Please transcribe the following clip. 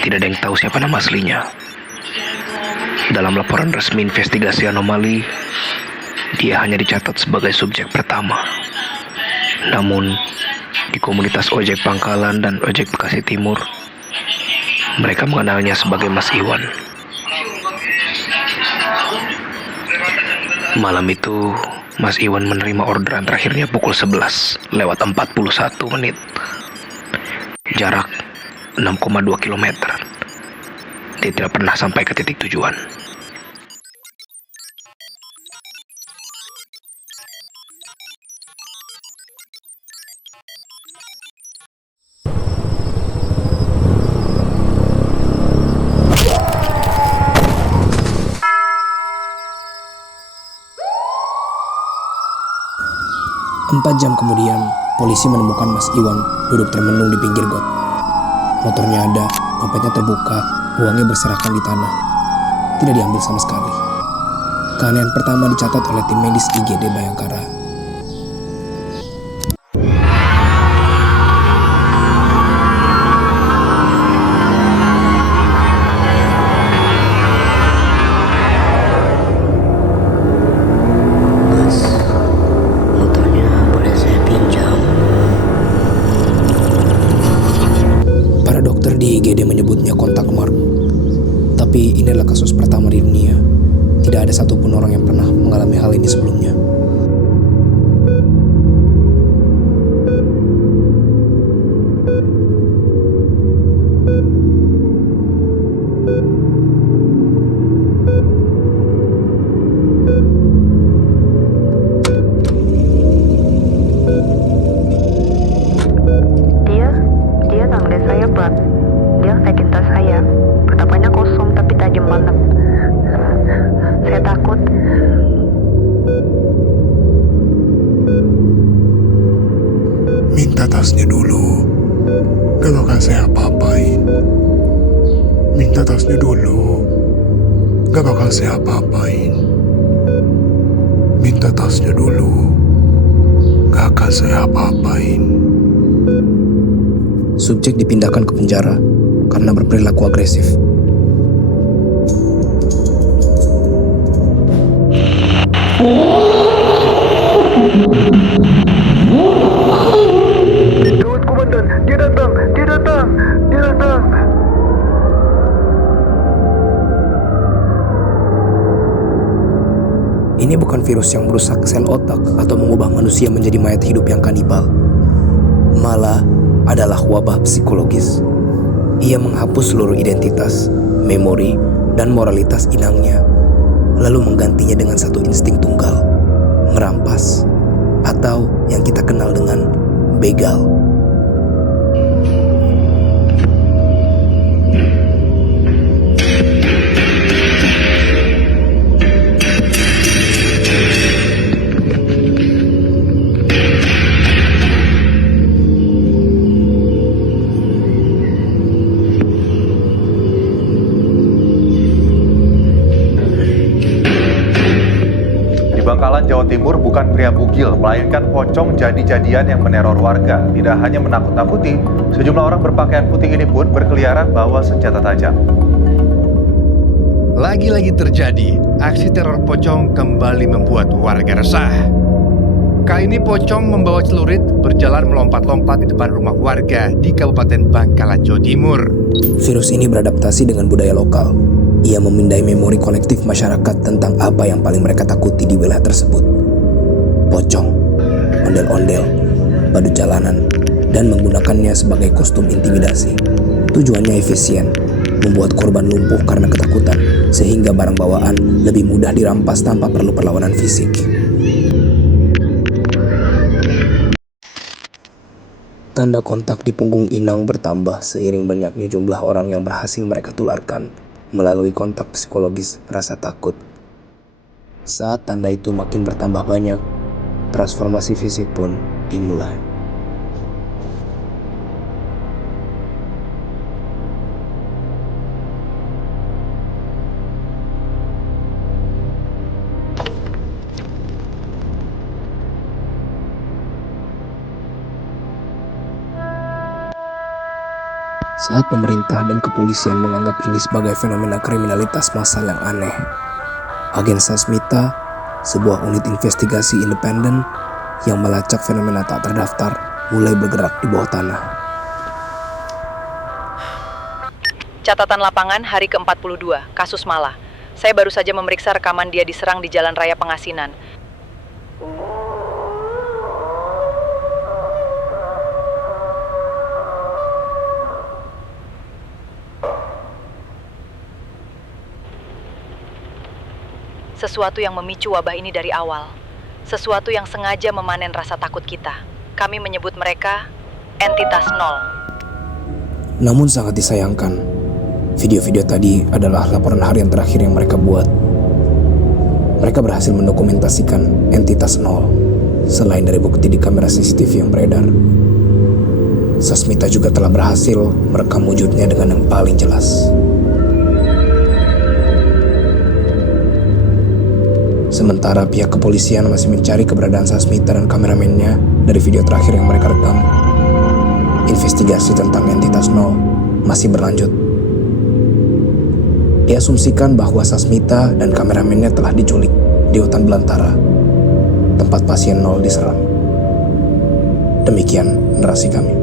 Tidak ada yang tahu siapa nama aslinya. Dalam laporan resmi investigasi anomali, dia hanya dicatat sebagai subjek pertama. Namun, di komunitas ojek Pangkalan dan ojek Bekasi Timur, mereka mengenalnya sebagai Mas Iwan. Malam itu, Mas Iwan menerima orderan terakhirnya pukul 11 lewat 41 menit. Jarak 6,2 km. Dia tidak pernah sampai ke titik tujuan. Empat jam kemudian, polisi menemukan Mas Iwan duduk termenung di pinggir got. Motornya ada, dompetnya terbuka, uangnya berserakan di tanah. Tidak diambil sama sekali. Keanehan pertama dicatat oleh tim medis IGD Bayangkara. Di IGD menyebutnya kontak mark. Tapi ini adalah kasus pertama di dunia. Tidak ada satupun orang yang pernah mengalami hal ini sebelumnya. Dia nangis saya, Pak. Dia naikin tas saya. Pertamanya kosong tapi tajam banget. Saya takut. Minta tasnya dulu. Gak bakal saya apa-apain. Minta tasnya dulu. Gak bakal saya apa-apain. Minta tasnya dulu. Gak akan saya apa-apain. Subjek dipindahkan ke penjara karena berperilaku agresif. Gawat komandan, dia datang. Ini bukan virus yang merusak sel otak atau mengubah manusia menjadi mayat hidup yang kanibal. Malah adalah wabah psikologis. Ia menghapus seluruh identitas, memori, dan moralitas inangnya, lalu menggantinya dengan satu insting tunggal, merampas, atau yang kita kenal dengan begal. Bangkalan, Jawa Timur bukan pria bugil, melainkan pocong jadi-jadian yang meneror warga. Tidak hanya menakut-nakuti, sejumlah orang berpakaian putih ini pun berkeliaran bawa senjata tajam. Lagi-lagi terjadi, aksi teror pocong kembali membuat warga resah. Kali ini pocong membawa celurit berjalan melompat-lompat di depan rumah warga di Kabupaten Bangkalan, Jawa Timur. Virus ini beradaptasi dengan budaya lokal. Ia memindai memori kolektif masyarakat tentang apa yang paling mereka takuti di wilayah tersebut. Pocong, ondel-ondel, badut jalanan, dan menggunakannya sebagai kostum intimidasi. Tujuannya efisien, membuat korban lumpuh karena ketakutan, sehingga barang bawaan lebih mudah dirampas tanpa perlu perlawanan fisik. Tanda kontak di punggung inang bertambah seiring banyaknya jumlah orang yang berhasil mereka tularkan melalui kontak psikologis rasa takut. Saat tanda itu makin bertambah banyak, transformasi fisik pun dimulai. Saat pemerintah dan kepolisian menganggap ini sebagai fenomena kriminalitas massal yang aneh, agen Sasmita, sebuah unit investigasi independen yang melacak fenomena tak terdaftar, mulai bergerak di bawah tanah. Catatan lapangan hari ke-42, kasus Mala. Saya baru saja memeriksa rekaman dia diserang di Jalan Raya Pengasinan. Sesuatu yang memicu wabah ini dari awal. Sesuatu yang sengaja memanen rasa takut kita. Kami menyebut mereka entitas nol. Namun sangat disayangkan, video-video tadi adalah laporan harian terakhir yang mereka buat. Mereka berhasil mendokumentasikan entitas nol, selain dari bukti di kamera CCTV yang beredar. Sasmita juga telah berhasil merekam wujudnya dengan yang paling jelas. Sementara pihak kepolisian masih mencari keberadaan Sasmita dan kameramennya dari video terakhir yang mereka rekam, investigasi tentang entitas nol masih berlanjut. Diasumsikan bahwa Sasmita dan kameramennya telah diculik di hutan belantara, tempat pasien nol diserang. Demikian narasi kami.